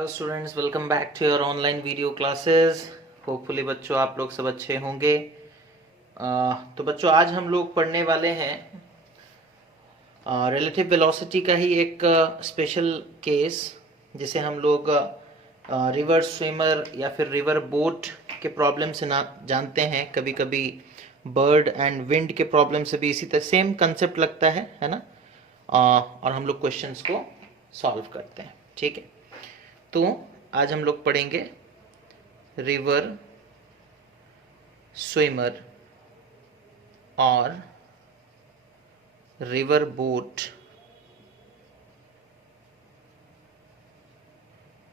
Hello students, welcome back to your online video classes. Hopefully बच्चों आप लोग सब अच्छे होंगे। तो बच्चों आज हम लोग पढ़ने वाले हैं रिलेटिव वेलोसिटी का ही एक स्पेशल केस, जिसे हम लोग रिवर स्विमर या फिर रिवर बोट के प्रॉब्लम से ना जानते हैं। कभी कभी बर्ड एंड विंड के प्रॉब्लम से भी इसी तरह सेम कंसेप्ट लगता है ना। और हम लोग क्वेश्चंस को सॉल्व करते हैं, ठीक है। तो आज हम लोग पढ़ेंगे रिवर स्विमर और river boat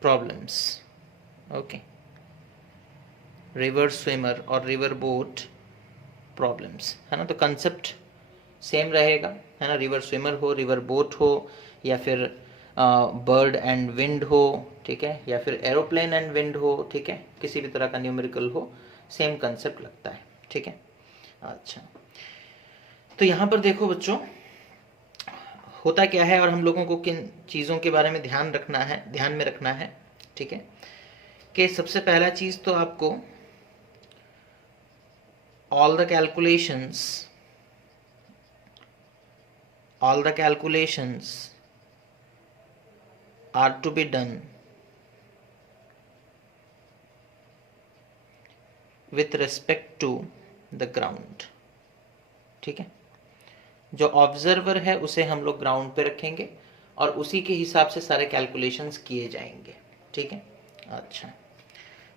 problems. Okay, river swimmer और रिवर बोट प्रॉब्लम्स, है ना। तो कंसेप्ट सेम रहेगा, है ना। रिवर स्विमर हो, रिवर बोट हो, या फिर बर्ड एंड विंड हो, ठीक है, या फिर एरोप्लेन एंड विंड हो, ठीक है, किसी भी तरह का न्यूमेरिकल हो, सेम कंसेप्ट लगता है, ठीक है। अच्छा, तो यहाँ पर देखो बच्चों, होता क्या है और हम लोगों को किन चीज़ों के बारे में ध्यान में रखना है, ठीक है। कि सबसे पहला चीज़ तो आपको all the calculations are to be done with respect to the ground, ठीक है। जो ऑब्जर्वर है उसे हम लोग ग्राउंड पे रखेंगे और उसी के हिसाब से सारे कैलकुलेशंस किए जाएंगे, ठीक है। अच्छा,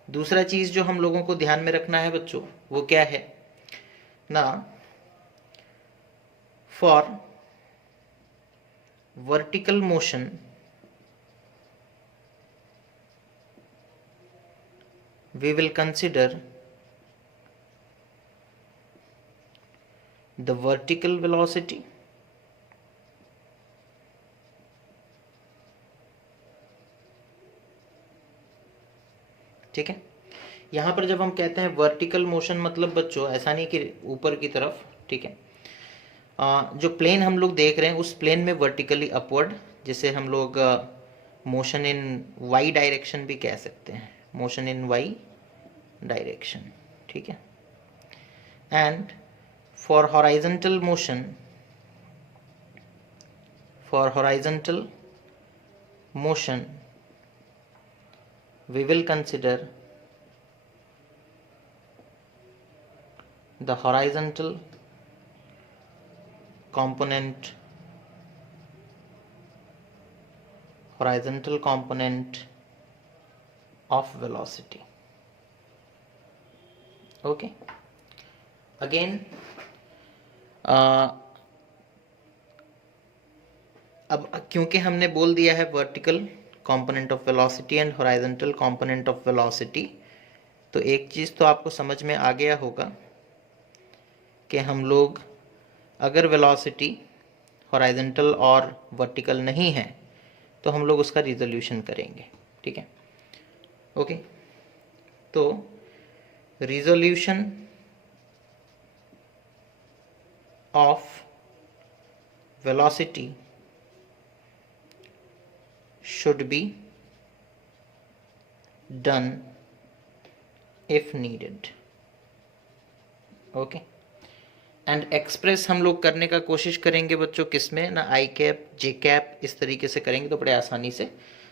दूसरा चीज़ जो हम लोगों को ध्यान में रखना है बच्चों, वो क्या है ना, for vertical motion we will consider the vertical velocity, ठीक है। यहाँ पर जब हम कहते हैं वर्टिकल मोशन, मतलब बच्चों ऐसा नहीं कि ऊपर की तरफ, ठीक है। जो प्लेन हम लोग देख रहे हैं उस प्लेन में वर्टिकली अपवर्ड, जिसे हम लोग मोशन इन वाई डायरेक्शन भी कह सकते हैं, मोशन इन वाई डायरेक्शन, ठीक है। And for horizontal motion, we will consider the horizontal component of velocity, okay। again अब क्योंकि हमने बोल दिया है vertical component of velocity and horizontal component of velocity, तो एक चीज़ तो आपको समझ में आ गया होगा कि हम लोग अगर वेलोसिटी हॉरिजॉन्टल और वर्टिकल नहीं है तो हम लोग उसका रिजोल्यूशन करेंगे, ठीक है। ओके, तो resolution of velocity should be done if needed, okay। And express हम लोग करने का कोशिश करेंगे बच्चों किसमें ना, आई कैप जे कैप, इस तरीके से करेंगे तो बड़े आसानी से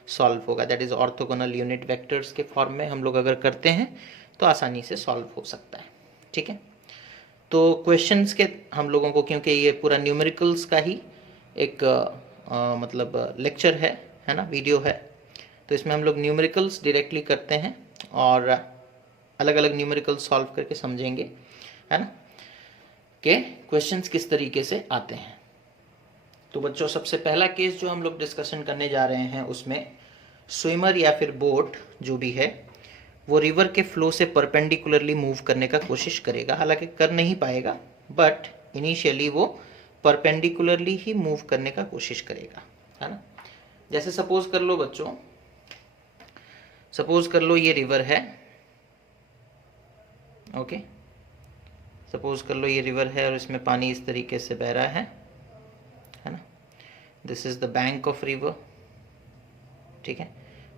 सॉल्व होगा। That is orthogonal unit vectors के फॉर्म में हम लोग अगर करते हैं तो आसानी से सॉल्व हो सकता है, ठीक है। तो क्वेश्चंस के हम लोगों को, क्योंकि ये पूरा न्यूमेरिकल्स का ही एक मतलब लेक्चर है ना, वीडियो है, तो इसमें हम लोग न्यूमेरिकल्स डायरेक्टली करते हैं और अलग अलग न्यूमेरिकल्स सॉल्व करके समझेंगे, है ना, कि क्वेश्चंस किस तरीके से आते हैं। तो बच्चों सबसे पहला केस जो हम लोग डिस्कशन करने जा रहे हैं उसमें स्विमर या फिर बोट जो भी है वो रिवर के फ्लो से परपेंडिकुलरली मूव करने का कोशिश करेगा। हालांकि कर नहीं पाएगा, बट इनिशियली वो परपेंडिकुलरली ही मूव करने का कोशिश करेगा, है ना। जैसे सपोज कर लो बच्चों, सपोज कर लो ये रिवर है, ओके। सपोज कर लो ये रिवर है और इसमें पानी इस तरीके से बह रहा है ना। This is the bank of river, ठीक है।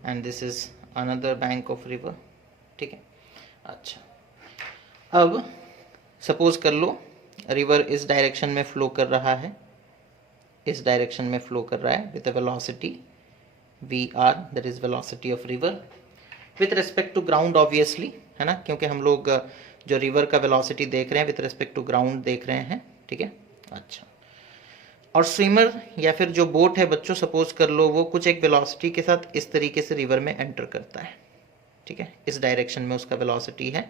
And this is another bank of river, ठीक है। अच्छा, अब सपोज कर लो रिवर इस डायरेक्शन में फ्लो कर रहा है, इस डायरेक्शन में फ्लो कर रहा है with a velocity V R, that is velocity of river with respect to ground obviously, है ना, क्योंकि हम लोग जो रिवर का वेलोसिटी देख रहे हैं विथ रिस्पेक्ट टू ग्राउंड देख रहे हैं, ठीक है। अच्छा, और स्विमर या फिर जो बोट है बच्चों, सपोज कर लो वो कुछ एक वेलोसिटी के साथ इस तरीके से रिवर में एंटर करता है, ठीक है, इस डायरेक्शन में उसका वेलोसिटी है,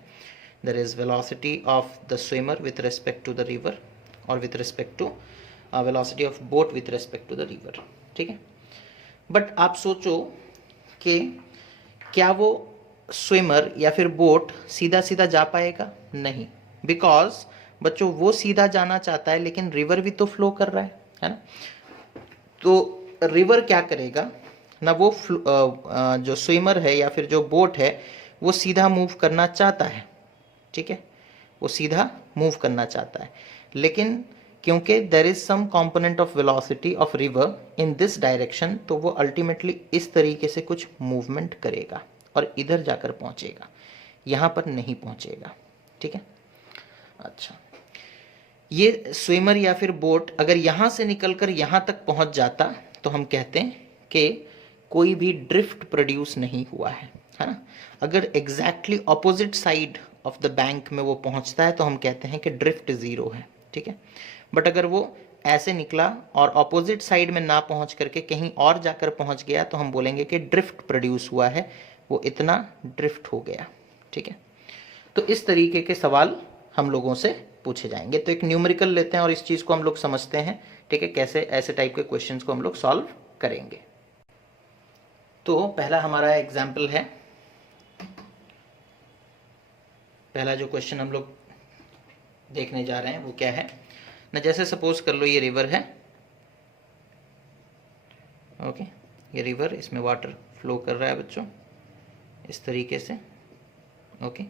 there is velocity of the swimmer with respect to the river और with respect to velocity of boat with respect to the river, ठीक है। बट आप सोचो कि क्या वो स्विमर या फिर बोट सीधा सीधा जा पाएगा? नहीं, बिकॉज बच्चों वो सीधा जाना चाहता है लेकिन रिवर भी तो फ्लो कर रहा है ना। तो रिवर क्या करेगा ना, वो जो स्विमर है या फिर जो बोट है वो सीधा मूव करना चाहता है, ठीक है, वो सीधा मूव करना चाहता है, लेकिन क्योंकि there is some component of velocity of river in this direction, तो वो अल्टीमेटली इस तरीके से कुछ मूवमेंट करेगा और इधर जाकर पहुंचेगा, यहाँ पर नहीं पहुंचेगा, ठीक है। अच्छा, ये स्विमर या फिर बोट अगर यहाँ से निकलकर यहाँ तक पहुँच जाता तो हम कहते हैं कि कोई भी ड्रिफ्ट प्रोड्यूस नहीं हुआ है ना। अगर exactly opposite side of the bank में वो पहुँचता है तो हम कहते हैं कि ड्रिफ्ट ज़ीरो है, ठीक है। बट अगर वो ऐसे निकला और ऑपोजिट साइड में ना पहुँच करके कहीं और जाकर पहुँच गया तो हम बोलेंगे कि ड्रिफ्ट प्रोड्यूस हुआ है, वो इतना ड्रिफ्ट हो गया, ठीक है। तो इस तरीके के सवाल हम लोगों से पूछे जाएंगे। तो एक न्यूमेरिकल लेते हैं और इस चीज़ को हम लोग समझते हैं, ठीक है, कैसे ऐसे टाइप के क्वेश्चंस को हम लोग सॉल्व करेंगे। तो पहला हमारा एग्जाम्पल है, पहला जो क्वेश्चन हम लोग देखने जा रहे हैं वो क्या है ना, जैसे सपोज कर लो ये रिवर है, ओके, ये रिवर, इसमें वाटर फ्लो कर रहा है बच्चों इस तरीके से, okay,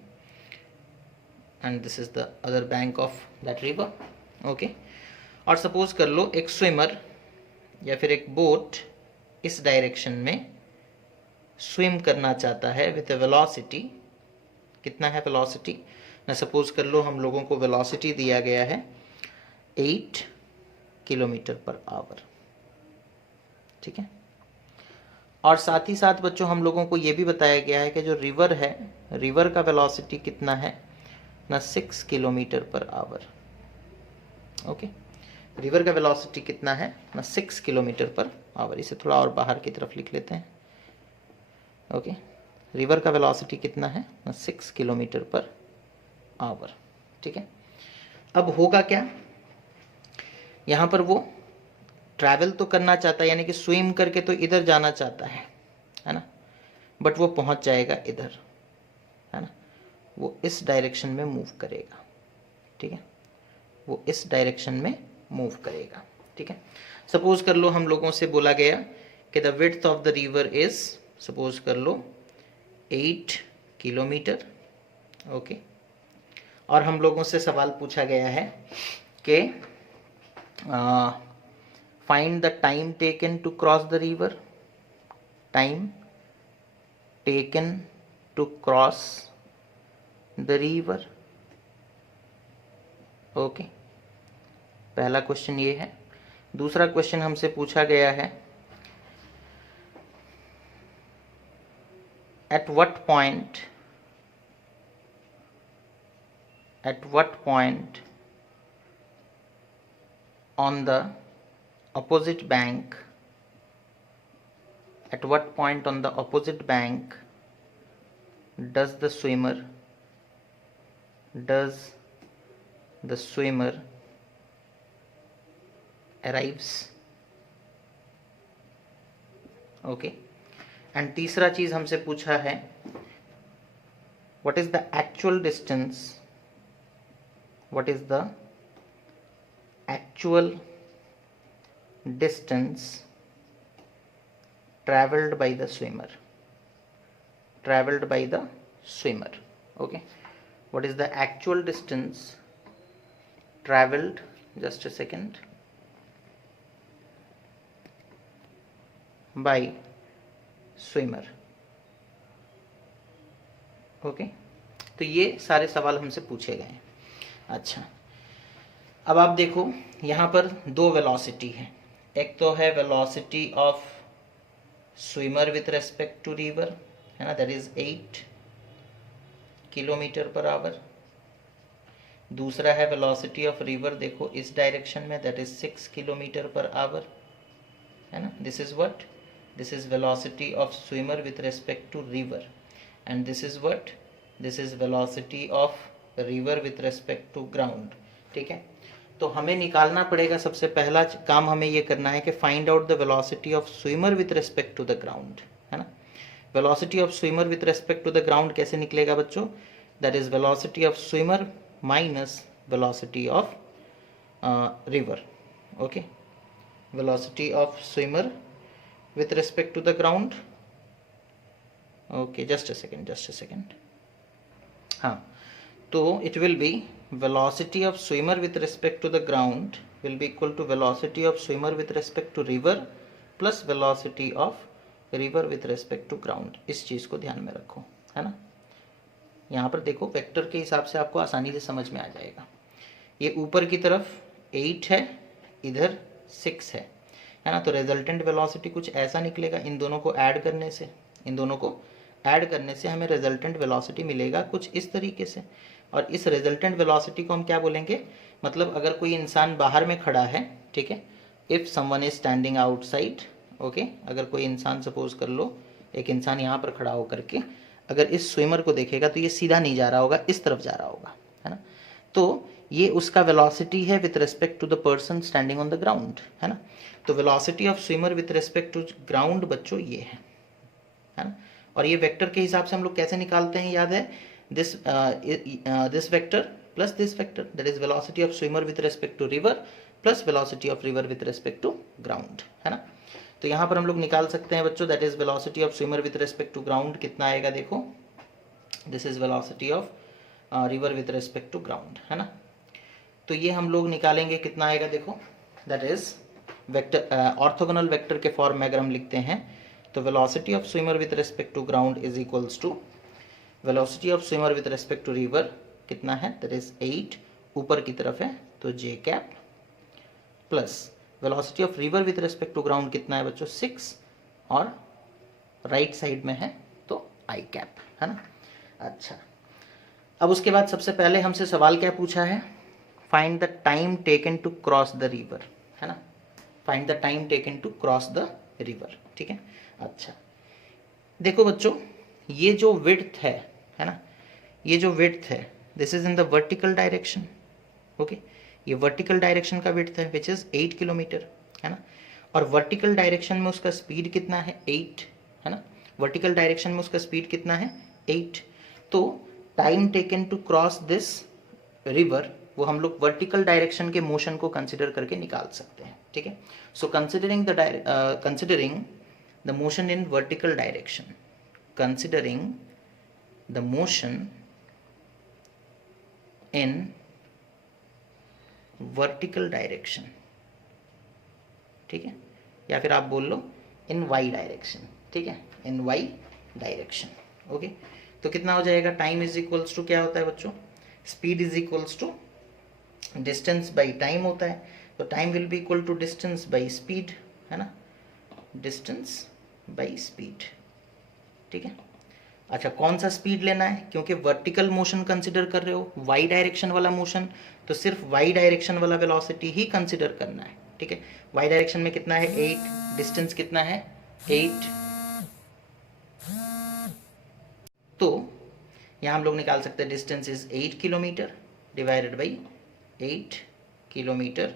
and this is the other bank of that river, okay. और सपोज कर लो एक स्विमर या फिर एक बोट इस डायरेक्शन में स्विम करना चाहता है विथ वेलोसिटी, कितना है वेलोसिटी ना, सपोज कर लो हम लोगों को वेलोसिटी दिया गया है 8 किलोमीटर पर आवर, ठीक है। और साथ ही साथ बच्चों हम लोगों को ये भी बताया गया है कि जो रिवर है, रिवर का वेलोसिटी कितना है ना, 6 kilometre per our, okay. River का वेलोसिटी कितना है ना, 6 किलोमीटर पर आवर। इसे थोड़ा और बाहर की तरफ लिख लेते हैं, ओके। रिवर का वेलोसिटी कितना है ना, 6 किलोमीटर पर आवर, ठीक है। अब होगा क्या, यहाँ पर वो ट्रैवल तो करना चाहता है, यानी कि स्विम करके तो इधर जाना चाहता है ना, बट वो पहुँच जाएगा इधर, है ना, वो इस डायरेक्शन में मूव करेगा, ठीक है, वो इस डायरेक्शन में मूव करेगा, ठीक है। सपोज कर लो हम लोगों से बोला गया कि the width of the river is, suppose कर लो 8 किलोमीटर, ओके। और हम लोगों से सवाल पूछा गया है कि find the time taken to cross the river, time taken to cross the river, okay. पहला क्वेश्चन ये है। दूसरा क्वेश्चन हमसे पूछा गया है at what point on the opposite bank, at what point on the opposite bank does the swimmer arrives, okay. And तीसरा चीज हमसे पूछा है what is the actual distance traveled by the swimmer, okay, what is the actual distance traveled, just a second, by swimmer, okay, तो ये सारे सवाल हमसे पूछे गए हैं। अच्छा, अब आप देखो यहाँ पर दो वेलोसिटी है, एक तो है velocity of swimmer with respect to river, है ना, that is 8 kilometre per hour. दूसरा है वेलोसिटी ऑफ रिवर, देखो इस डायरेक्शन में, that is 6 kilometre per hour, है ना। This is what, this is velocity of swimmer with respect to river, and this is what, this is velocity of river with respect to ground. ठीक है, तो हमें निकालना पड़ेगा, सबसे पहला काम हमें ये करना है कि find out the velocity of swimmer with respect to the ground, है ना। Velocity of swimmer with respect to the ground कैसे निकलेगा बच्चों, that is velocity of swimmer minus velocity of river. Okay, velocity of swimmer with respect to the ground, okay, just a second, हाँ, तो it will be velocity of swimmer with respect to the ground will be equal to velocity of swimmer with respect to river plus velocity of river with respect to ground। इस चीज़ को ध्यान में रखो, है ना। यहाँ पर देखो वेक्टर के हिसाब से आपको आसानी से समझ में आ जाएगा। ये ऊपर की तरफ 8 है, इधर 6 है ना, तो रिजल्टेंट वेलोसिटी कुछ ऐसा निकलेगा। इन दोनों को ऐड करने से, इन दोनों को ऐड करने से हमें रिजल्टेंट वेलोसिटी मिलेगा कुछ इस तरीके से। और इस रिजल्टेंट वेलोसिटी को हम क्या बोलेंगे, मतलब अगर कोई इंसान बाहर में खड़ा है, ठीक है, if someone is standing outside, okay, अगर कोई इंसान सपोज कर लो एक इंसान यहाँ पर खड़ा होकर के अगर इस स्विमर को देखेगा तो ये सीधा नहीं जा रहा होगा, इस तरफ जा रहा होगा, है ना। तो ये उसका वेलोसिटी है with respect to the person standing on the ground, है ना। तो velocity of swimmer with respect to ground बच्चों ये है ना। और ये वेक्टर के हिसाब से हम लोग कैसे निकालते हैं, याद है, this vector plus this vector, that is velocity of swimmer with respect to river plus velocity of river with respect to ground, है ना। तो यहाँ पर हम लोग निकाल सकते हैं बच्चों, that is velocity of swimmer with respect to ground कितना आएगा, देखो this is velocity of river with respect to ground, है ना। तो ये हम लोग निकालेंगे कितना आएगा, देखो that is vector, orthogonal vector के फॉर्म में अगर हम लिखते हैं तो velocity of swimmer with respect to ground is equals to velocity of swimmer with respect to river कितना है, दैट इज 8, ऊपर की तरफ है तो J cap, plus velocity of river with respect to ground कितना है बच्चों 6, और राइट साइड में है तो आई कैप, है ना। अच्छा, अब उसके बाद सबसे पहले हमसे सवाल क्या पूछा है, find the time taken to cross the river, है ना, find the time taken to cross the river, ठीक है। अच्छा, देखो बच्चों ये जो विड्थ है ना, ये जो विड्थ है this is in the vertical direction, okay, ये वर्टिकल डायरेक्शन का विड्थ है विच इज 8 किलोमीटर, है ना। और वर्टिकल डायरेक्शन में उसका स्पीड कितना है 8, है ना, वर्टिकल डायरेक्शन में उसका स्पीड कितना है 8। तो time taken to cross this river वो हम लोग वर्टिकल डायरेक्शन के मोशन को कंसिडर करके निकाल सकते हैं, ठीक है। So considering the motion in vertical direction, considering the motion in vertical direction, ठीक है, या फिर आप बोल लो इन वाई डायरेक्शन, ठीक है, इन वाई डायरेक्शन, ओके। तो कितना हो जाएगा, टाइम इज इक्वल्स टू क्या होता है बच्चों, speed is equals to distance by time होता है। तो time will be equal to distance by speed, है ना, डिस्टेंस बाई स्पीड, ठीक है। अच्छा, कौन सा स्पीड लेना है, क्योंकि वर्टिकल मोशन कंसिडर कर रहे हो, वाई डायरेक्शन वाला मोशन, तो सिर्फ वाई डायरेक्शन वाला वेलोसिटी ही कंसिडर करना है, ठीक है। वाई डायरेक्शन में कितना है 8, डिस्टेंस कितना है 8, तो यहाँ हम लोग निकाल सकते हैं distance is 8 kilometre divided by 8 kilometre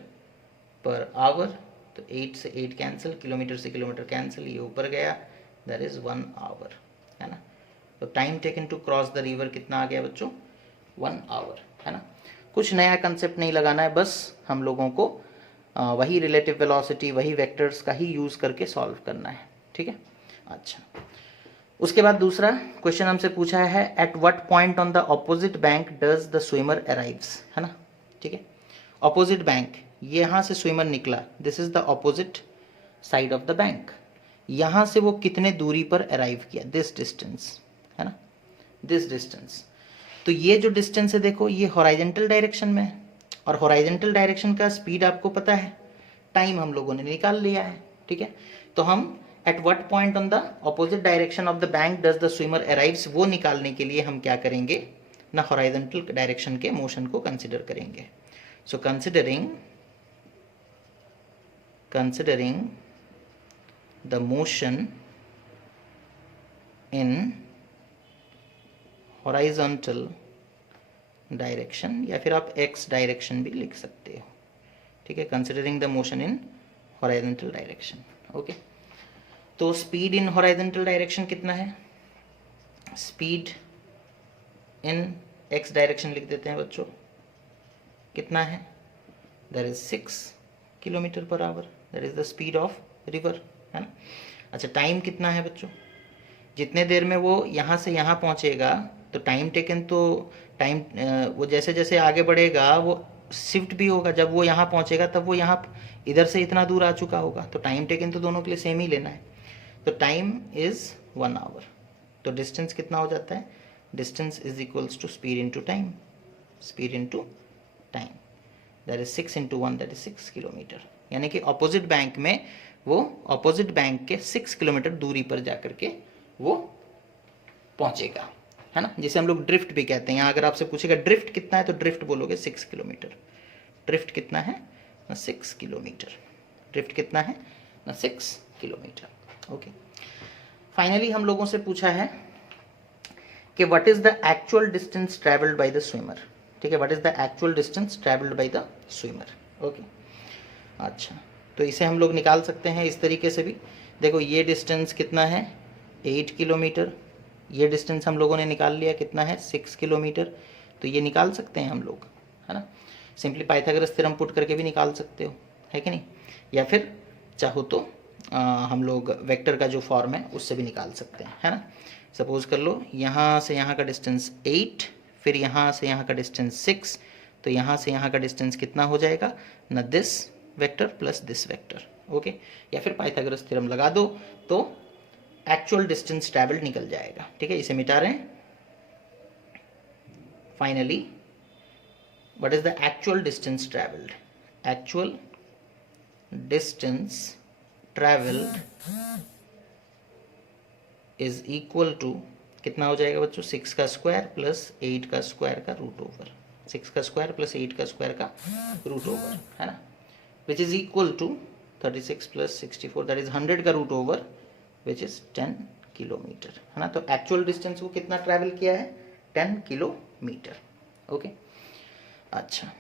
per our. तो 8 से 8 कैंसिल, किलोमीटर से किलोमीटर कैंसिल, ये ऊपर गया, दैट इज 1 आवर, है ना। तो time taken to cross the river कितना आ गया बच्चों 1 आवर, है ना। कुछ नया कंसेप्ट नहीं लगाना है, बस हम लोगों को वही रिलेटिव वेलोसिटी, वही वेक्टर्स का ही यूज़ करके सॉल्व करना है, ठीक है। अच्छा, उसके बाद दूसरा क्वेश्चन हमसे पूछा है at what point on the opposite bank does the swimmer arrives, है ना, ठीक है। ऑपोजिट बैंक, यहाँ से स्विमर निकला, this is the opposite side of the bank, यहाँ से वो कितने दूरी पर अराइव किया, दिस डिस्टेंस, है ना, दिस डिस्टेंस। तो ये जो डिस्टेंस है देखो ये हॉराइजेंटल डायरेक्शन में है, और हॉराइजेंटल डायरेक्शन का स्पीड आपको पता है, टाइम हम लोगों ने निकाल लिया है, ठीक है। तो हम at what point on the opposite direction of the bank does the swimmer arrives, वो निकालने के लिए हम क्या करेंगे ना, हॉराइजेंटल डायरेक्शन के मोशन को कंसिडर करेंगे। सो considering the motion in horizontal direction, या फिर आप एक्स डायरेक्शन भी लिख सकते हो, ठीक है, considering the motion in horizontal direction. Okay, तो स्पीड इन हॉराइजॉन्टल डायरेक्शन कितना है, स्पीड इन एक्स डायरेक्शन लिख देते हैं बच्चों, कितना है, that is 6 kilometre per our, that is the speed of river, है ना। अच्छा, टाइम कितना है बच्चों, जितने देर में वो यहाँ से यहाँ पहुँचेगा, तो टाइम टेकन, तो टाइम वो जैसे जैसे आगे बढ़ेगा वो शिफ्ट भी होगा, जब वो यहाँ पहुँचेगा तब वो यहाँ इधर से इतना दूर आ चुका होगा, तो टाइम टेकन तो दोनों के लिए सेम ही लेना है। तो टाइम इज़ 1 आवर, तो डिस्टेंस कितना हो जाता है, distance is equals to speed into time, speed into time, that is 6 into 1, that is 6 kilometre. यानी कि अपोजिट बैंक में वो अपोजिट बैंक के 6 किलोमीटर दूरी पर जाकर के वो पहुंचेगा, है ना, जिसे हम लोग ड्रिफ्ट भी कहते हैं। यहाँ अगर आपसे पूछेगा ड्रिफ्ट कितना है, तो ड्रिफ्ट बोलोगे 6 किलोमीटर। ड्रिफ्ट कितना है ना, 6 किलोमीटर। ड्रिफ्ट कितना है ना, 6 किलोमीटर। ओके, फाइनली हम लोगों से पूछा है कि what is the actual distance travelled by the swimmer, ठीक है, what is the actual distance travelled by the swimmer. Okay, अच्छा, तो इसे हम लोग निकाल सकते हैं इस तरीके से भी। देखो ये डिस्टेंस कितना है, 8 किलोमीटर, ये डिस्टेंस हम लोगों ने निकाल लिया कितना है, 6 किलोमीटर। तो ये निकाल सकते हैं हम लोग, है ना, सिंपली पाइथागोरस थ्योरम पुट करके भी निकाल सकते हो, है कि नहीं, या फिर चाहो तो हम लोग वेक्टर का जो फॉर्म है उससे भी निकाल सकते हैं, है ना। सपोज कर लो यहाँ से यहाँ का डिस्टेंस 8, फिर यहाँ से यहाँ का डिस्टेंस 6, तो यहाँ से यहाँ का डिस्टेंस कितना हो जाएगा ना, this vector plus this vector. Okay, या फिर पाइथागोरस थ्योरम लगा दो तो एक्चुअल डिस्टेंस ट्रैवल्ड निकल जाएगा, ठीक है। इसे मिटा रहे हैं। Finally what is the actual distance travelled, actual distance travelled is equal to कितना हो जाएगा बच्चों, 6 का स्क्वायर प्लस 8 का स्क्वायर का रूट ओवर, 6 का स्क्वायर प्लस 8 का स्क्वायर का रूट ओवर, है ना, which is equal to 36 plus 64, that is 100 का root over, which is 10 kilometre, है ना। तो एक्चुअल डिस्टेंस को कितना ट्रैवल किया है, 10 किलोमीटर। ओके, अच्छा,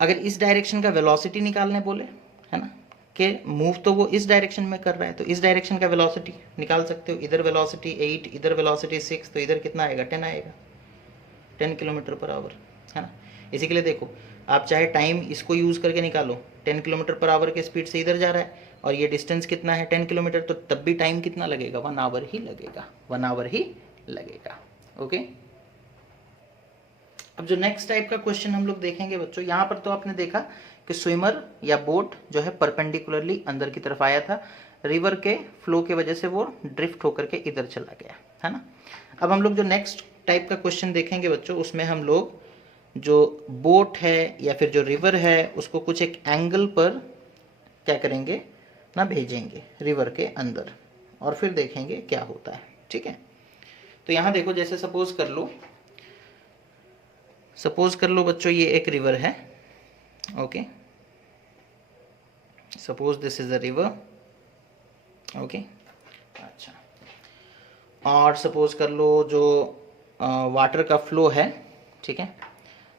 अगर इस डायरेक्शन का वेलोसिटी निकालने बोले, है ना, कि मूव तो वो इस डायरेक्शन में कर रहा है, तो इस डायरेक्शन का वेलोसिटी निकाल सकते हो। इधर वेलोसिटी 8, इधर वेलोसिटी 6, तो इधर कितना आएगा, 10 आएगा, 10 किलोमीटर पर आवर, है ना। इसी के लिए देखो, आप चाहे टाइम इसको यूज़ करके निकालो, 10 किलोमीटर पर आवर के स्पीड से इधर जा रहा है, और ये डिस्टेंस कितना है, 10 किलोमीटर, तो तब भी टाइम कितना लगेगा, 1 आवर ही लगेगा, 1 आवर ही लगेगा। ओके, अब जो नेक्स्ट टाइप का क्वेश्चन हम लोग देखेंगे बच्चों, यहाँ पर तो आपने देखा कि स्विमर या बोट जो है परपेंडिकुलरली अंदर की तरफ आया था, रिवर के फ्लो की वजह से वो ड्रिफ्ट होकर के इधर चला गया, है ना। अब हम लोग जो नेक्स्ट टाइप का क्वेश्चन देखेंगे बच्चों, उसमें हम लोग जो बोट है या फिर जो रिवर है उसको कुछ एक एंगल पर क्या करेंगे ना, भेजेंगे रिवर के अंदर, और फिर देखेंगे क्या होता है, ठीक है। तो यहाँ देखो, जैसे सपोज कर लो बच्चों, ये एक रिवर है, okay, suppose this is a river, okay, अच्छा, और सपोज कर लो जो वाटर का फ्लो है, ठीक है,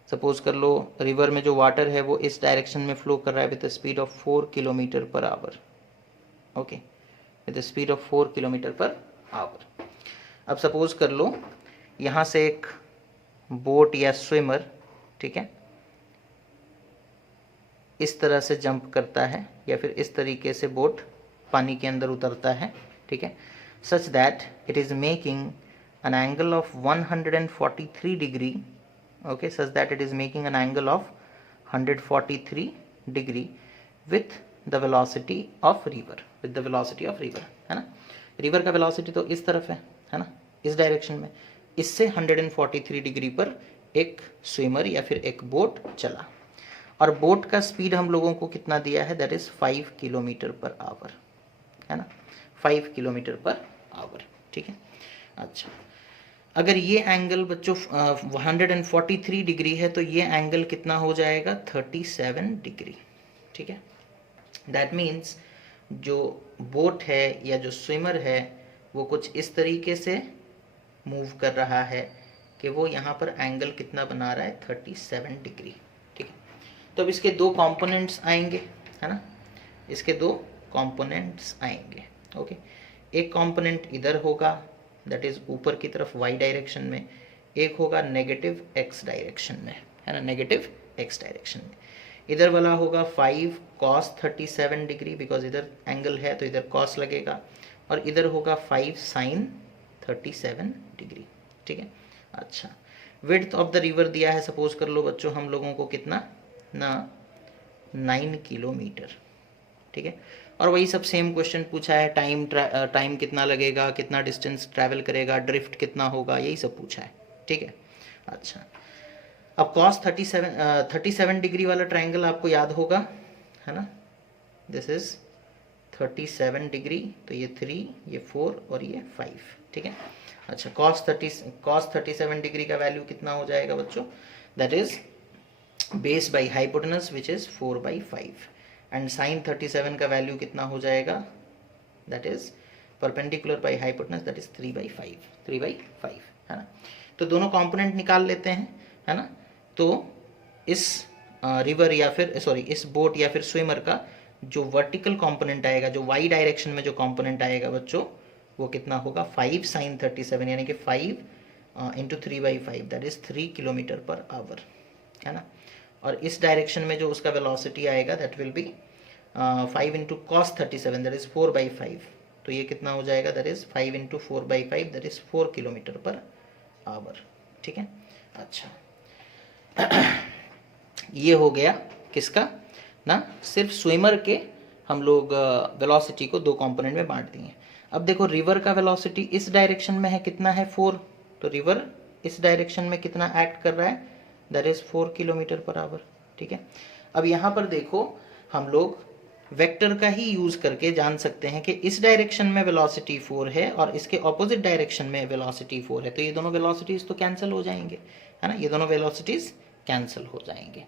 सपोज कर लो रिवर में जो वाटर है वो इस डायरेक्शन में फ्लो कर रहा है with speed of 4 kilometre per our, okay, with speed of 4 kilometre per our. अब सपोज कर लो यहाँ से एक बोट या स्विमर, ठीक है, इस तरह से जंप करता है, या फिर इस तरीके से बोट पानी के अंदर उतरता है, ठीक है, such that it is making an angle of 143 degree, okay, such that it is making an angle of 143 degree with the velocity of river, है ना। रिवर का वेलोसिटी तो इस तरफ है ना, इस डायरेक्शन में, इससे 143 डिग्री पर एक स्विमर या फिर एक बोट चला, और बोट का स्पीड हम लोगों को कितना दिया है, that is 5 kilometre per hour, है ना, 5 किलोमीटर पर आवर, ठीक है। अच्छा, अगर ये एंगल बच्चों 143 डिग्री है तो ये एंगल कितना हो जाएगा, 37 डिग्री, ठीक है। दैट मीन्स जो बोट है या जो स्विमर है वो कुछ इस तरीके से मूव कर रहा है कि वो यहाँ पर एंगल कितना बना रहा है, 37 डिग्री, ठीक है। तो अब इसके दो कंपोनेंट्स आएंगे, है ना, इसके दो कंपोनेंट्स आएंगे, ओके। एक कंपोनेंट इधर होगा, दैट इज ऊपर की तरफ y डायरेक्शन में, एक होगा नेगेटिव x डायरेक्शन में, है ना, नेगेटिव x डायरेक्शन में। इधर वाला होगा 5 cos 37 डिग्री, बिकॉज इधर एंगल है तो इधर cos लगेगा, और इधर होगा 5 sin 37 डिग्री, ठीक है। अच्छा, विड्थ ऑफ द रिवर दिया है, सपोज कर लो बच्चों हम लोगों को कितना ना 9 किलोमीटर, ठीक है। और वही सब सेम क्वेश्चन पूछा है, टाइम कितना लगेगा, कितना डिस्टेंस ट्रैवल करेगा, ड्रिफ्ट कितना होगा, यही सब पूछा है, ठीक है। अच्छा, अब cos 37 डिग्री वाला ट्राइंगल आपको याद होगा, है ना, दिस इज 37 डिग्री, तो ये 3, ये 4 और ये 5, ठीक है। अच्छा, cos 37 डिग्री का वैल्यू कितना हो जाएगा बच्चों, that is base by hypotenuse which is 4/5, and sine 37 का वैल्यू कितना हो जाएगा, that is perpendicular by hypotenuse, that is 3/5, है ना। तो दोनों कंपोनेंट निकाल लेते हैं, है ना। तो इस रिवर या फिर सॉरी इस बोट या फिर स्विमर का जो वर्टिकल कंपोनेंट आएगा, जो वाई डायरेक्शन में जो कंपोनेंट आएगा बच्चों, वो कितना होगा, 5 sin 37, यानी कि 5 into 3/5, that is 3 kilometre per hour, है ना। और इस डायरेक्शन में जो उसका वेलोसिटी आएगा that will be 5 into cos 37, that is 4/5, तो ये कितना हो जाएगा, that is 5 into 4/5, that is 4 kilometre per our, ठीक है। अच्छा, ये हो गया किसका ना, सिर्फ स्विमर के हम लोग वेलोसिटी को दो कंपोनेंट में बांट दिए। अब देखो रिवर का वेलोसिटी इस डायरेक्शन में है, कितना है, 4, तो रिवर इस डायरेक्शन में कितना एक्ट कर रहा है, that is 4 kilometre per our, ठीक है। अब यहाँ पर देखो हम लोग वेक्टर का ही यूज करके जान सकते हैं कि इस डायरेक्शन में वेलोसिटी 4 है और इसके ऑपोजिट डायरेक्शन में वेलोसिटी 4 है, तो ये दोनों वेलोसिटीज तो कैंसिल हो जाएंगे, है ना, ये दोनों वेलोसिटीज कैंसिल हो जाएंगे।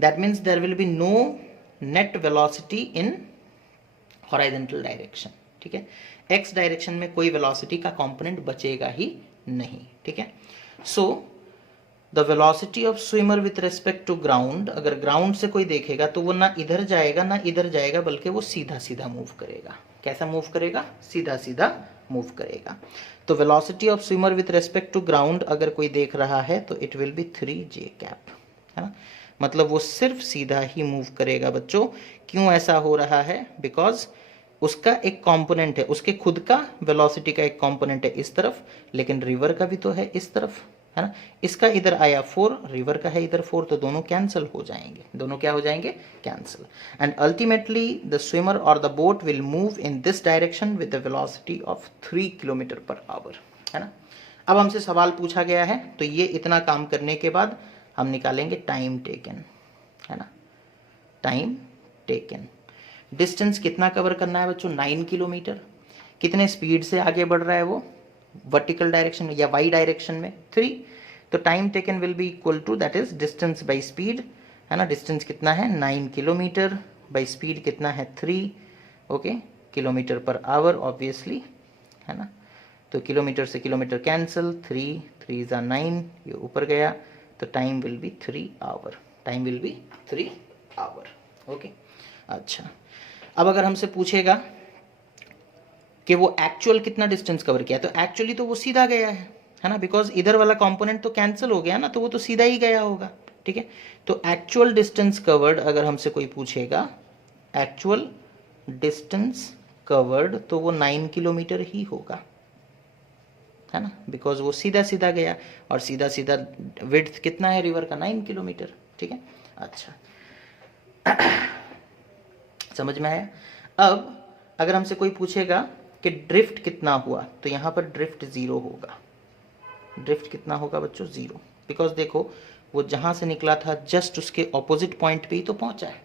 That means there will be no net velocity in horizontal direction, ठीक है। एक्स डायरेक्शन में कोई वेलोसिटी का कंपोनेंट बचेगा ही नहीं, ठीक है। So the velocity of swimmer with respect to ground, अगर ग्राउंड से कोई देखेगा तो वो ना इधर जाएगा ना इधर जाएगा, बल्कि वो सीधा सीधा मूव करेगा। कैसा मूव करेगा, सीधा सीधा मूव करेगा। तो velocity of swimmer with respect to ground अगर कोई देख रहा है तो it will be 3j cap, है ना, मतलब वो सिर्फ सीधा ही मूव करेगा बच्चों। क्यों ऐसा हो रहा है, बिकॉज उसका एक कंपोनेंट है, उसके खुद का वेलोसिटी का एक कंपोनेंट है इस तरफ, लेकिन रिवर का भी तो है इस तरफ, है ना। इसका इधर आया 4, रिवर का है इधर 4, तो दोनों कैंसिल हो जाएंगे, दोनों क्या हो जाएंगे, cancel. And ultimately the swimmer और the boat will move in this direction with the velocity of 3 kilometre per hour, है ना। अब हमसे सवाल पूछा गया है, तो ये इतना काम करने के बाद हम निकालेंगे टाइम टेकन, है ना, टाइम टेकन। डिस्टेंस कितना कवर करना है बच्चों, 9 किलोमीटर। कितने स्पीड से आगे बढ़ रहा है वो, वर्टिकल डायरेक्शन में या वाई डायरेक्शन में, 3। तो time taken will be equal to that is distance by speed, है ना। डिस्टेंस कितना है, 9 किलोमीटर, बाई स्पीड कितना है, 3, okay, kilometre per our obviously, है ना। तो किलोमीटर से किलोमीटर कैंसिल, 3 3 ज़ा 9, ये ऊपर गया, तो time will be 3 hour, time will be 3 hour, okay. अच्छा, अब अगर हमसे पूछेगा कि वो एक्चुअल कितना डिस्टेंस कवर किया, तो एक्चुअली तो वो सीधा गया है ना, बिकॉज इधर वाला कंपोनेंट तो कैंसिल हो गया ना, तो वो तो सीधा ही गया होगा, ठीक है। तो एक्चुअल डिस्टेंस कवर्ड अगर हमसे कोई पूछेगा, एक्चुअल डिस्टेंस कवर्ड, तो वो 9 किलोमीटर ही होगा, है ना, बिकॉज वो सीधा सीधा गया, और सीधा सीधा विड्थ कितना है रिवर का, 9 किलोमीटर, ठीक है। अच्छा, समझ में आया। अब अगर हमसे कोई पूछेगा कि ड्रिफ्ट कितना हुआ, तो यहाँ पर ड्रिफ्ट 0 होगा, ड्रिफ्ट कितना होगा बच्चों, 0, बिकॉज देखो वो जहाँ से निकला था जस्ट उसके ऑपोजिट पॉइंट पे ही तो पहुँचा है।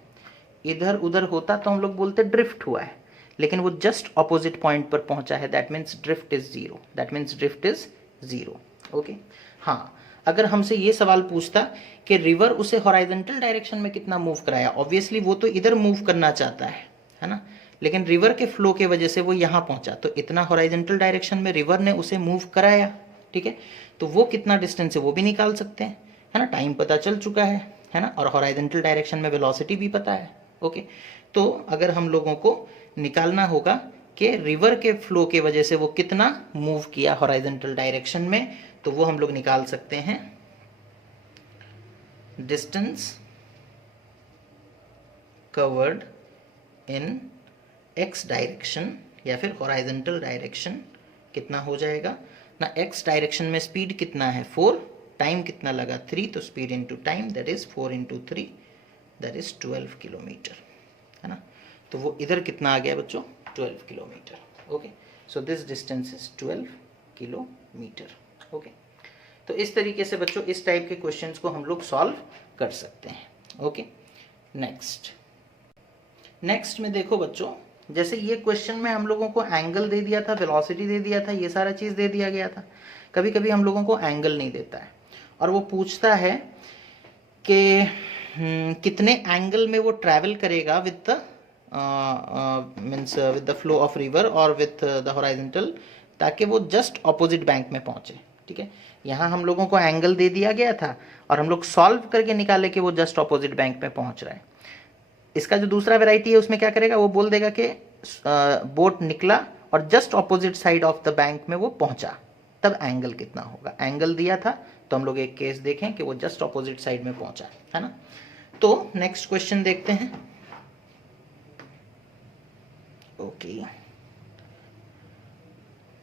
इधर उधर होता तो हम लोग बोलते ड्रिफ्ट हुआ है, लेकिन वो जस्ट ऑपोजिट पॉइंट पर पहुंचा है, that means drift is 0, that means drift is 0। Okay, हाँ, अगर हमसे ये सवाल पूछता कि रिवर उसे हॉराइजॉन्टल डायरेक्शन में कितना मूव कराया, ऑब्वियसली वो तो इधर मूव करना चाहता है ना, लेकिन रिवर के फ्लो के वजह से वो यहाँ पहुंचा, तो इतना हॉराइजॉन्टल डायरेक्शन में रिवर ने उसे मूव कराया, ठीक है, तो वो कितना डिस्टेंस है वो भी निकाल सकते हैं, है ना, टाइम पता चल चुका है ना, और हॉराइजॉन्टल डायरेक्शन में वेलोसिटी भी पता है। ओके, तो अगर हम लोगों को निकालना होगा कि रिवर के फ्लो के वजह से वो कितना मूव किया हॉराइजॉन्टल डायरेक्शन में, तो वो हम लोग निकाल सकते हैं distance covered in x direction या फिर हॉराइजॉन्टल डायरेक्शन कितना हो जाएगा ना, एक्स डायरेक्शन में स्पीड कितना है 4, टाइम कितना लगा 3, तो speed into time that is 4 into 3 that is 12 kilometre, है ना, तो वो इधर कितना आ गया बच्चों, 12 kilometre. Okay, so this distance is 12 kilometre. Okay, तो इस तरीके से बच्चों इस टाइप के क्वेश्चंस को हम लोग सॉल्व कर सकते हैं। ओके, नेक्स्ट में देखो बच्चों, जैसे ये क्वेश्चन में हम लोगों को एंगल दे दिया था, वेलोसिटी दे दिया था, ये सारा चीज़ दे दिया गया था। कभी कभी हम लोगों को एंगल नहीं देता है और वो पूछता है कि कितने एंगल में वो ट्रैवल करेगा with the means with the flow of river और विथ द हॉराइजॉन्टल, ताकि वो जस्ट ऑपोजिट बैंक में पहुंचे। ठीक है, यहाँ हम लोगों को एंगल दे दिया गया था और हम लोग सॉल्व करके निकाले कि वो जस्ट ऑपोजिट बैंक में पहुंच रहा है। इसका जो दूसरा वेराइटी है उसमें क्या करेगा, वो बोल देगा कि बोट निकला और just opposite side of the bank में वो पहुंचा, तब एंगल कितना होगा। एंगल दिया था तो हम लोग एक केस देखें कि वो जस्ट ऑपोजिट साइड में पहुंचा है ना। तो नेक्स्ट क्वेश्चन देखते हैं। Okay,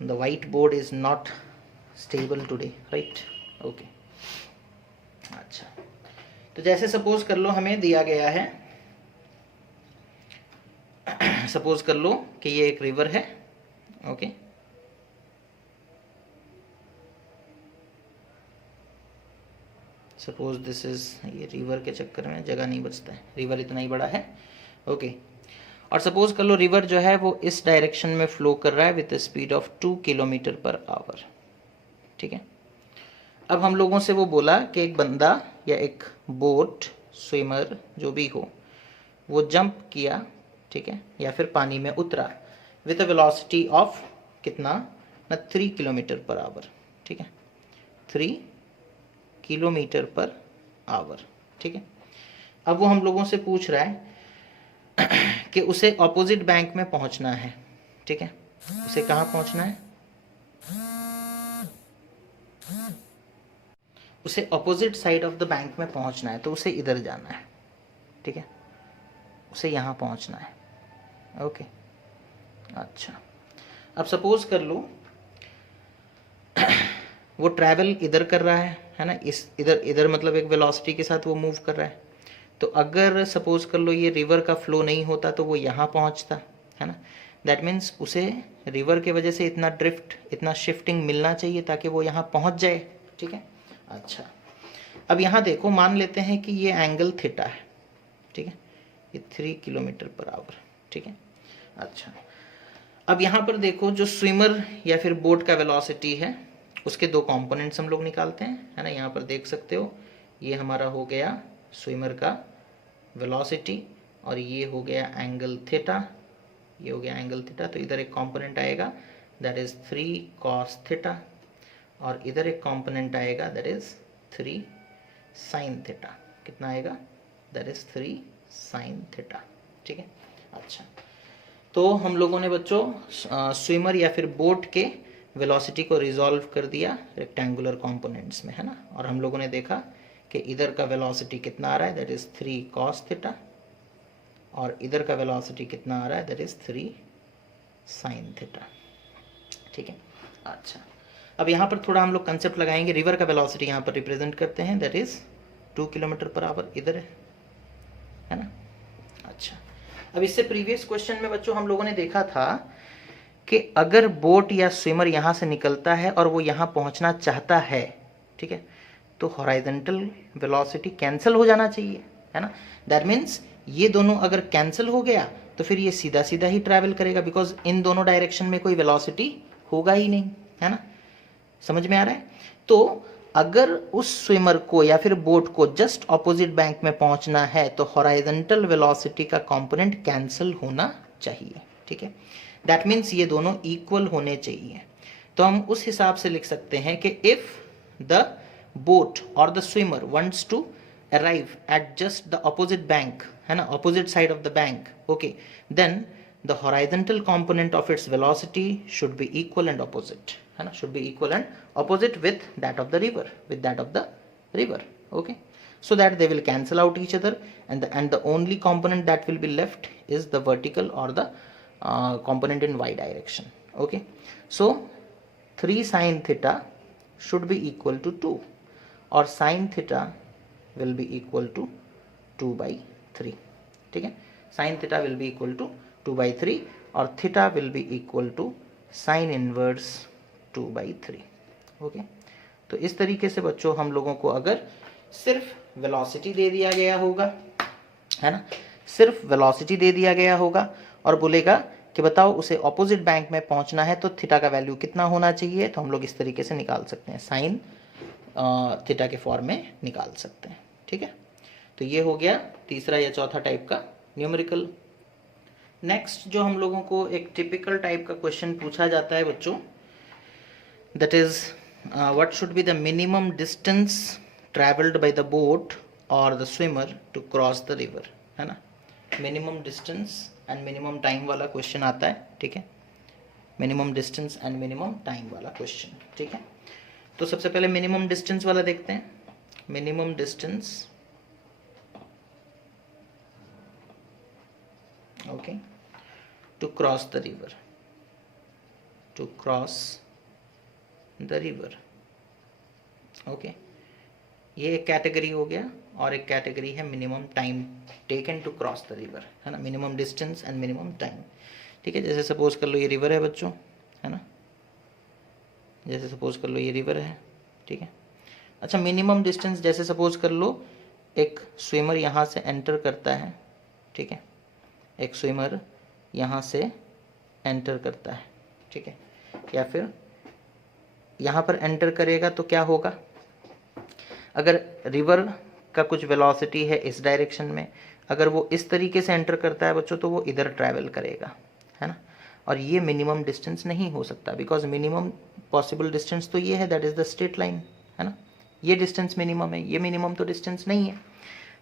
the white board is not stable today, right. Okay, अच्छा, तो जैसे सपोज कर लो हमें दिया गया है, सपोज कर लो कि ये एक रिवर है। ओके, सपोज दिस इज, ये रिवर के चक्कर में जगह नहीं बचता है, रिवर इतना ही बड़ा है। ओके, और सपोज कर लो रिवर जो है वो इस डायरेक्शन में फ्लो कर रहा है with speed of 2 kilometre per our. ठीक है, अब हम लोगों से वो बोला कि एक बंदा या एक बोट स्विमर जो भी हो वो जंप किया, ठीक है, या फिर पानी में उतरा विद अ वेलोसिटी ऑफ कितना ना 3 किलोमीटर पर आवर। ठीक है, 3 किलोमीटर पर आवर। ठीक है, अब वो हम लोगों से पूछ रहा है कि उसे ऑपोजिट बैंक में पहुंचना है। ठीक है, उसे कहाँ पहुंचना है, उसे opposite side of the bank में पहुंचना है, तो उसे इधर जाना है। ठीक है, उसे यहाँ पहुंचना है। ओके, अच्छा, अब सपोज कर लो वो ट्रैवल इधर कर रहा है ना, इस इधर इधर मतलब एक वेलोसिटी के साथ वो मूव कर रहा है। तो अगर सपोज कर लो ये रिवर का फ्लो नहीं होता तो वो यहाँ पहुँचता है ना, दैट मीन्स उसे रिवर के वजह से इतना ड्रिफ्ट, इतना शिफ्टिंग मिलना चाहिए ताकि वो यहाँ पहुँच जाए। ठीक है, अच्छा, अब यहाँ देखो, मान लेते हैं कि ये एंगल थीटा है। ठीक है, ये 3 किलोमीटर पर आवर। ठीक है, अच्छा, अब यहाँ पर देखो जो स्विमर या फिर बोट का वेलोसिटी है उसके दो कंपोनेंट्स हम लोग निकालते हैं, है ना। यहाँ पर देख सकते हो ये हमारा हो गया स्विमर का वेलोसिटी और ये हो गया एंगल थीटा, ये हो गया एंगल थीटा। तो इधर एक कंपोनेंट आएगा दैट इज 3 कॉस थीटा और इधर एक कंपोनेंट आएगा दैट इज 3 साइन थीटा। कितना आएगा, दैट इज 3 साइन थीटा। ठीक है, अच्छा, तो हम लोगों ने बच्चों स्विमर या फिर बोट के वेलोसिटी को रिजॉल्व कर दिया रेक्टेंगुलर कंपोनेंट्स में, है ना। और हम लोगों ने देखा कि इधर का वेलोसिटी कितना आ रहा है, दैट इज 3 कॉस थीटा और इधर का वेलोसिटी कितना आ रहा है, दैट इज 3 साइन थीटा। ठीक है, अच्छा, अब यहाँ पर थोड़ा हम लोग कंसेप्ट लगाएंगे। रिवर का वेलोसिटी यहाँ पर रिप्रेजेंट करते हैं that is 2 kilometre per our, इधर है ना। अच्छा, अब इससे प्रीवियस क्वेश्चन में बच्चों हम लोगों ने देखा था कि अगर बोट या स्विमर यहाँ से निकलता है और वो यहाँ पहुँचना चाहता है, ठीक है, तो हॉराइजेंटल वेलोसिटी कैंसिल हो जाना चाहिए, है ना। दैट मीन्स ये दोनों अगर कैंसिल हो गया तो फिर ये सीधा सीधा ही ट्रैवल करेगा, बिकॉज इन दोनों डायरेक्शन में कोई वेलोसिटी होगा ही नहीं, है ना। समझ में आ रहा है। तो अगर उस स्विमर को या फिर बोट को जस्ट ऑपोजिट बैंक में पहुंचना है तो हॉराइजेंटल वेलोसिटी का कंपोनेंट कैंसिल होना चाहिए, ठीक है। दैट मीन्स ये दोनों इक्वल होने चाहिए। तो हम उस हिसाब से लिख सकते हैं कि इफ द बोट और the swimmer wants to arrive at just the opposite bank, है ना, opposite side of the bank, okay, then the horizontal component of its velocity should be equal and opposite, है ना, should be equal and opposite with that of the river, okay, so that they will cancel out each other, and the only component that will be left is the vertical or the component in y direction, okay. So 3 sin theta should be equal to 2 or sin theta will be equal to 2 by 3, ठीक है, sin theta will be equal to 2 by 3 और theta will be equal to sine inverse 2 by 3, okay. तो इस तरीके से बच्चों हम लोगों को अगर सिर्फ वेलोसिटी दे दिया गया होगा, है ना, सिर्फ वेलोसिटी दे दिया गया होगा और बोलेगा कि बताओ उसे ऑपोजिट बैंक में पहुंचना है तो थीटा का वैल्यू कितना होना चाहिए, तो हम लोग इस तरीके से निकाल सकते हैं, साइन थीटा के फॉर्म में निकाल सकते हैं, ठीक है। तो ये हो गया तीसरा या चौथा टाइप का न्यूमेरिकल। नेक्स्ट जो हम लोगों को एक टिपिकल टाइप का क्वेश्चन पूछा जाता है बच्चों, that is what should be the minimum distance travelled by the boat और the swimmer to cross the river, है ना। Minimum distance and minimum time वाला क्वेश्चन आता है, ठीक है, minimum distance and minimum time वाला क्वेश्चन, ठीक है। तो सबसे पहले मिनिमम डिस्टेंस वाला देखते हैं। Minimum distance, okay, to cross the river, okay, ये एक कैटेगरी हो गया और एक कैटेगरी है minimum time taken to cross the river, है ना, minimum distance and minimum time, ठीक है। जैसे सपोज कर लो ये रिवर है बच्चों, है ना, जैसे सपोज कर लो ये रिवर है, ठीक है। अच्छा, मिनिमम डिस्टेंस जैसे सपोज कर लो एक स्विमर यहाँ से एंटर करता है, ठीक है, एक स्विमर यहाँ से एंटर करता है, ठीक है, या फिर यहाँ पर एंटर करेगा तो क्या होगा, अगर रिवर का कुछ वेलोसिटी है इस डायरेक्शन में, अगर वो इस तरीके से एंटर करता है बच्चों तो वो इधर ट्रैवल करेगा, है ना। और ये मिनिमम डिस्टेंस नहीं हो सकता, बिकॉज मिनिमम पॉसिबल डिस्टेंस तो ये है, that is the straight line, है ना, ये डिस्टेंस मिनिमम है, ये मिनिमम तो डिस्टेंस नहीं है।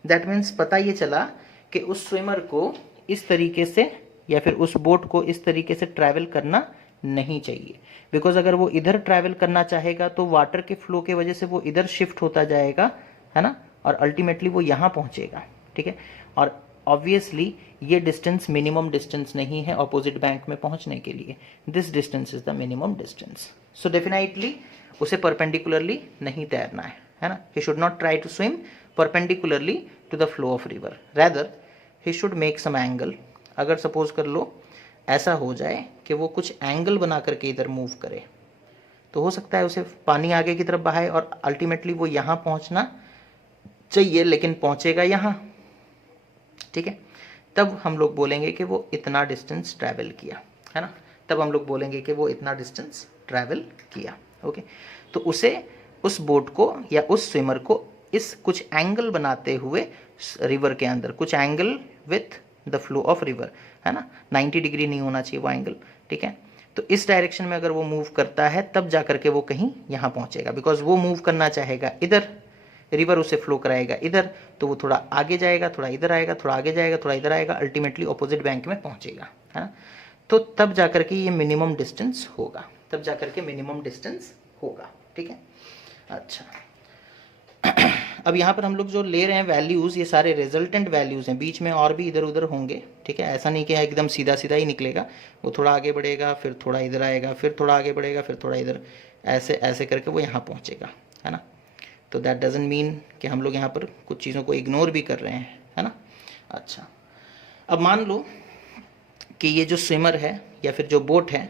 दैट मीन्स पता ये चला कि उस स्विमर को इस तरीके से या फिर उस बोट को इस तरीके से ट्रैवल करना नहीं चाहिए, बिकॉज अगर वो इधर ट्रैवल करना चाहेगा तो वाटर के फ्लो के वजह से वो इधर शिफ्ट होता जाएगा, है ना, और अल्टीमेटली वो यहाँ पहुँचेगा, ठीक है। और ऑब्वियसली ये डिस्टेंस मिनिमम डिस्टेंस नहीं है ऑपोजिट बैंक में पहुँचने के लिए, this distance is the minimum distance. So definitely उसे परपेंडिकुलरली नहीं तैरना है ना, he should not try to swim perpendicularly to the flow of river, rather he should make some angle. अगर सपोज कर लो ऐसा हो जाए कि वो कुछ एंगल बना करके इधर मूव करे तो हो सकता है उसे पानी आगे की तरफ बहाए और अल्टीमेटली वो यहाँ पहुँचना चाहिए लेकिन पहुँचेगा यहाँ, ठीक है। तब हम लोग बोलेंगे कि वो इतना डिस्टेंस ट्रैवल किया, है ना, तब हम लोग बोलेंगे कि वो इतना डिस्टेंस ट्रैवल किया, ओके। तो उसे उस बोट को या उस स्विमर को इस कुछ एंगल बनाते हुए रिवर के अंदर, कुछ angle with the flow of river, है ना, 90 डिग्री नहीं होना चाहिए वो एंगल, ठीक है। तो इस डायरेक्शन में अगर वो मूव करता है तब जा करके वो कहीं यहाँ पहुँचेगा, बिकॉज वो मूव करना चाहेगा इधर, रिवर उसे फ्लो कराएगा इधर, तो वो थोड़ा आगे जाएगा, थोड़ा इधर आएगा, थोड़ा आगे जाएगा, थोड़ा इधर आएगा, अल्टीमेटली ऑपोजिट बैंक में पहुँचेगा, है ना। तो तब जा करके ये मिनिमम डिस्टेंस होगा, तब जा करके मिनिमम डिस्टेंस होगा, ठीक है। अच्छा, अब यहाँ पर हम लोग जो ले रहे हैं वैल्यूज़, ये सारे रिजल्टेंट वैल्यूज़ हैं, बीच में और भी इधर उधर होंगे, ठीक है। ऐसा नहीं कि एकदम सीधा सीधा ही निकलेगा, वो थोड़ा आगे बढ़ेगा, फिर थोड़ा इधर आएगा, फिर थोड़ा आगे बढ़ेगा, फिर थोड़ा इधर, ऐसे ऐसे करके वो यहाँ पहुँचेगा, है ना। तो दैट डजंट मीन कि हम लोग यहाँ पर कुछ चीज़ों को इग्नोर भी कर रहे हैं, है ना। अच्छा, अब मान लो कि ये जो स्विमर है या फिर जो बोट है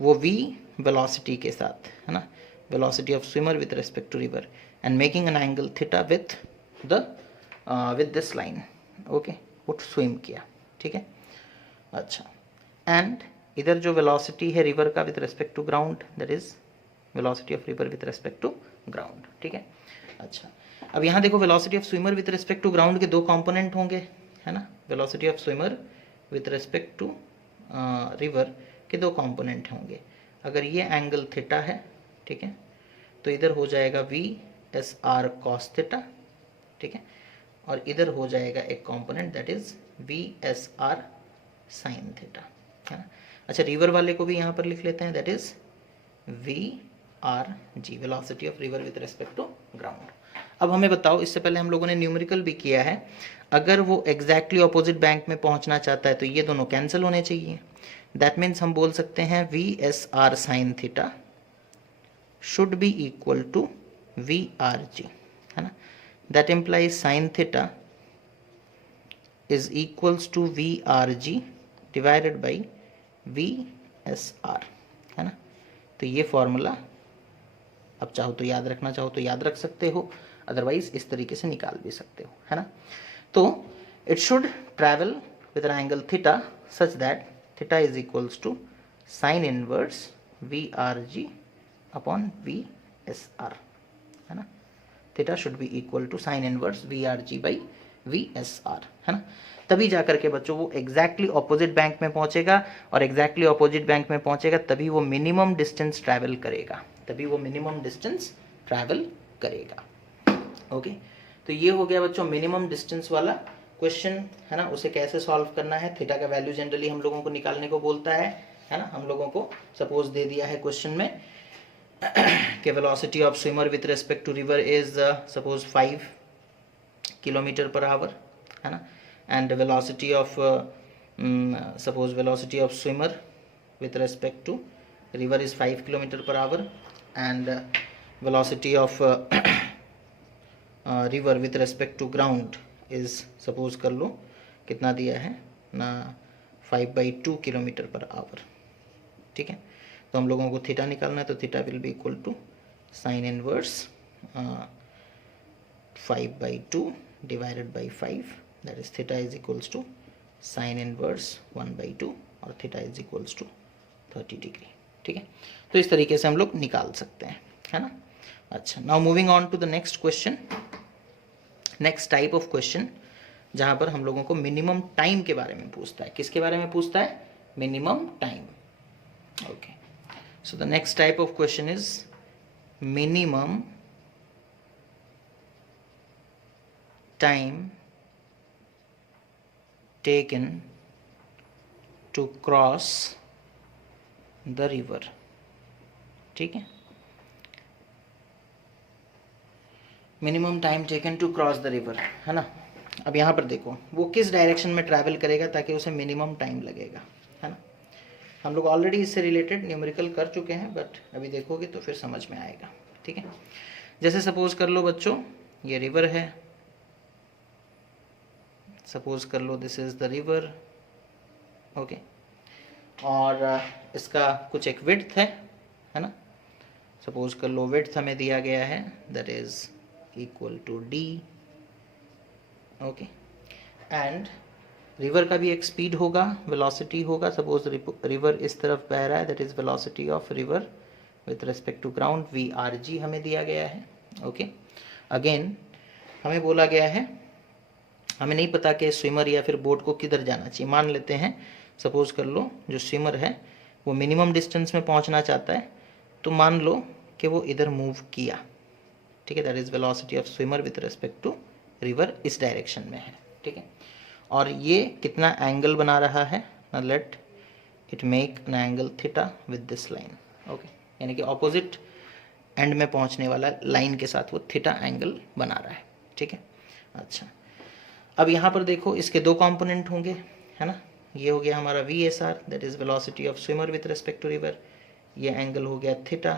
वो v वेलोसिटी के साथ, है ना, velocity of swimmer with respect to river and making an angle theta with this line, okay, वो स्विम किया, ठीक है। अच्छा, एंड इधर जो वेलोसिटी है रिवर का with respect to ground, that is velocity of river with respect to ground, ठीक है। अच्छा, अब यहाँ देखो velocity of swimmer with respect to ground के दो कंपोनेंट होंगे, है ना, velocity of swimmer with respect to river के दो कंपोनेंट होंगे। अगर ये एंगल थीटा है, ठीक है, तो इधर हो जाएगा V S R cos theta, ठीक है, और इधर हो जाएगा एक component that is we S R sine theta, है ना। अच्छा, रिवर वाले को भी यहाँ पर लिख लेते हैं, that is V R G, velocity of river with respect to ground. अब हमें बताओ, इससे पहले हम लोगों ने न्यूमेरिकल भी किया है, अगर वो एग्जैक्टली ऑपोजिट बैंक में पहुंचना चाहता है तो ये दोनों कैंसिल होने चाहिए। दैट मीन्स हम बोल सकते हैं V S R sine theta should be equal to V R G, है ना। That implies sine theta is equals to V R G divided by V S R, है ना। तो ये फॉर्मूला अब चाहो तो याद रखना चाहो तो याद रख सकते हो, अदरवाइज इस तरीके से निकाल भी सकते हो, है ना। तो it should travel with an angle theta such that theta is equals to sine inverse V R G upon V S R, है ना। Theta should be equal to sine inverse V R G by V S R, है ना। तभी जा करके बच्चों वो exactly opposite bank में पहुंचेगा, और एग्जैक्टली ऑपोजिट बैंक में पहुंचेगा तभी वो मिनिमम डिस्टेंस ट्रैवल करेगा, तभी वो मिनिमम डिस्टेंस ट्रैवल करेगा, ओके। तो ये हो गया बच्चों मिनिमम डिस्टेंस वाला क्वेश्चन, है ना। उसे कैसे सॉल्व करना है, थीटा का वैल्यू जनरली हम लोगों को निकालने को बोलता है ना। हम लोगों को सपोज दे दिया है क्वेश्चन में कि velocity of swimmer with respect to river is suppose 5 kilometre per hour, है ना, and velocity of suppose velocity of swimmer with respect to river is 5 kilometre per hour, and velocity of river with respect to ground is suppose कर लो कितना दिया है ना, 5/2 kilometre per our, ठीक है। तो हम लोगों को थीटा निकालना है, तो theta will be equal to sine inverse 5/2 divided by 5, that is theta is equals to sine inverse 1/2 और theta is equals to 30 degree, ठीक है। तो इस तरीके से हम लोग निकाल सकते हैं, है ना। अच्छा, now moving on to the next question, next type of question, जहाँ पर हम लोगों को मिनिमम टाइम के बारे में पूछता है। किसके बारे में पूछता है? Minimum time, okay. So the next type of question is minimum time taken to cross the river, ठीक है। Minimum time taken to cross the river, है ना। अब यहाँ पर देखो वो किस डायरेक्शन में ट्रैवल करेगा ताकि उसे मिनिमम टाइम लगेगा, है ना। हम लोग ऑलरेडी इससे रिलेटेड न्यूमेरिकल कर चुके हैं, बट अभी देखोगे तो फिर समझ में आएगा, ठीक है। जैसे सपोज कर लो बच्चों ये रिवर है, सपोज कर लो this is the river, okay, और इसका कुछ एक विड्थ है ना। सपोज कर लो विड्थ हमें दिया गया है that is equal to D, okay, and river का भी एक स्पीड होगा, वेलोसिटी होगा। सपोज रिवर इस तरफ बह रहा है, that is velocity of river with respect to ground, V R G हमें दिया गया है, ओके। अगेन हमें बोला गया है, हमें नहीं पता कि स्विमर या फिर बोट को किधर जाना चाहिए। मान लेते हैं सपोज कर लो जो स्विमर है वो मिनिमम डिस्टेंस में पहुंचना चाहता है, तो मान लो कि वो इधर मूव किया, ठीक है। That is velocity of swimmer with respect to river इस डायरेक्शन में है, ठीक है। और ये कितना एंगल बना रहा है ना, let it make an angle theta with this line, okay, यानी कि ऑपोजिट एंड में पहुंचने वाला लाइन के साथ वो थीटा एंगल बना रहा है, ठीक है। अच्छा, अब यहाँ पर देखो इसके दो कंपोनेंट होंगे, है ना। ये हो गया हमारा V S R, that is velocity of swimmer with respect to river, ये एंगल हो गया थीटा,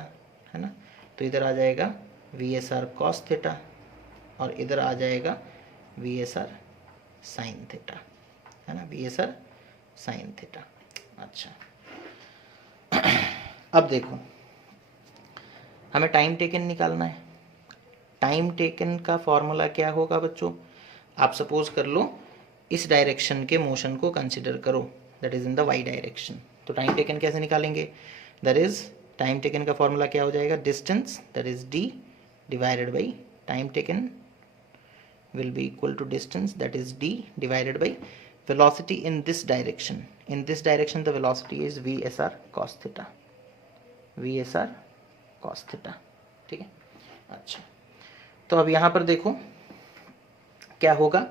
है ना। तो इधर आ जाएगा V S R cos theta और इधर आ जाएगा V S R sine theta, है ना, V S R sine theta. अच्छा अब देखो हमें टाइम टेकन निकालना है। टाइम टेकन का फॉर्मूला क्या होगा बच्चों, आप सपोज कर लो इस डायरेक्शन के मोशन को कंसिडर करो, that is in the Y direction. तो टाइम टेकन कैसे निकालेंगे, दैट इज टाइम टेकन का फॉर्मूला क्या हो जाएगा, distance that is D divided by time taken will be equal to distance that is d divided by velocity in this direction. In this direction the velocity is vsr cos theta, vsr cos theta, ठीक है। अच्छा तो अब यहाँ पर देखो क्या होगा,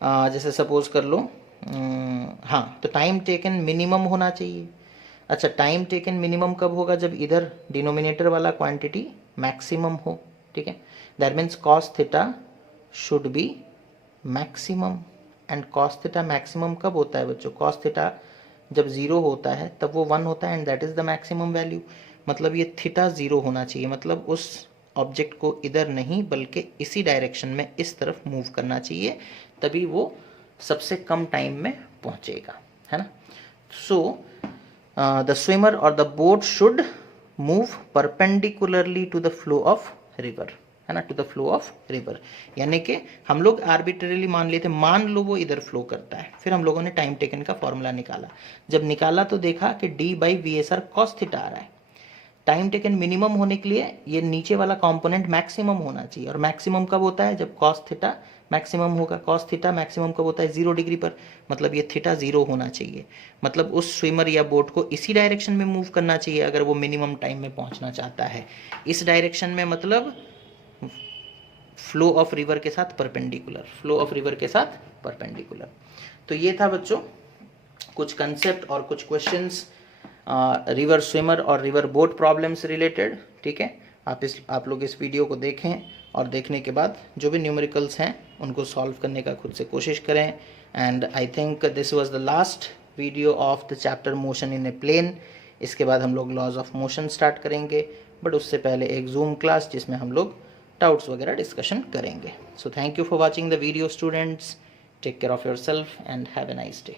जैसे सपोज कर लो हाँ, तो टाइम टेकन मिनिमम होना चाहिए। अच्छा टाइम टेकन मिनिमम कब होगा, जब इधर डिनोमिनेटर वाला क्वांटिटी मैक्सिमम हो, ठीक है। That means cos theta should B maximum, and cos theta maximum कब होता है बच्चों, कॉस थीटा जब जीरो होता है तब वो 1 होता है, and that is the maximum value. मतलब ये थीटा जीरो होना चाहिए, मतलब उस ऑब्जेक्ट को इधर नहीं बल्कि इसी डायरेक्शन में इस तरफ मूव करना चाहिए, तभी वो सबसे कम टाइम में पहुंचेगा, है ना। सो द स्विमर और the boat should move perpendicularly to the flow of river, है ना, to the flow of river. यानी कि हम लोग आर्बिट्रेरली मान लेते, मान लो वो इधर फ्लो करता है, फिर हम लोगों ने टाइम टेकन का फॉर्मूला निकाला। जब निकाला तो देखा कि D by V S R cos theta आ रहा है। टाइम टेकन मिनिमम होने के लिए ये नीचे वाला कंपोनेंट मैक्सिमम होना चाहिए, और मैक्सिमम कब होता है, जब कॉस थीटा मैक्सिमम होगा। कॉस थीटा मैक्सिमम कब होता है, 0 डिग्री पर, मतलब ये थीटा 0 होना चाहिए। मतलब उस स्विमर या बोट को इसी डायरेक्शन में मूव करना चाहिए अगर वो मिनिमम टाइम में पहुंचना चाहता है। इस डायरेक्शन में मतलब फ्लो ऑफ रिवर के साथ परपेंडिकुलर, फ्लो ऑफ रिवर के साथ परपेंडिकुलर। तो ये था बच्चों कुछ कंसेप्ट और कुछ क्वेश्चंस रिवर स्विमर और रिवर बोट प्रॉब्लम से रिलेटेड, ठीक है। आप लोग इस वीडियो को देखें और देखने के बाद जो भी न्यूमेरिकल्स हैं उनको सॉल्व करने का खुद से कोशिश करें। And I think this was the last video of the chapter motion in a plane. इसके बाद हम लोग लॉज ऑफ मोशन स्टार्ट करेंगे, बट उससे पहले एक जूम क्लास जिसमें हम लोग डाउट्स वगैरह डिस्कशन करेंगे। So thank you for watching the video students, take care of yourself and have a nice day.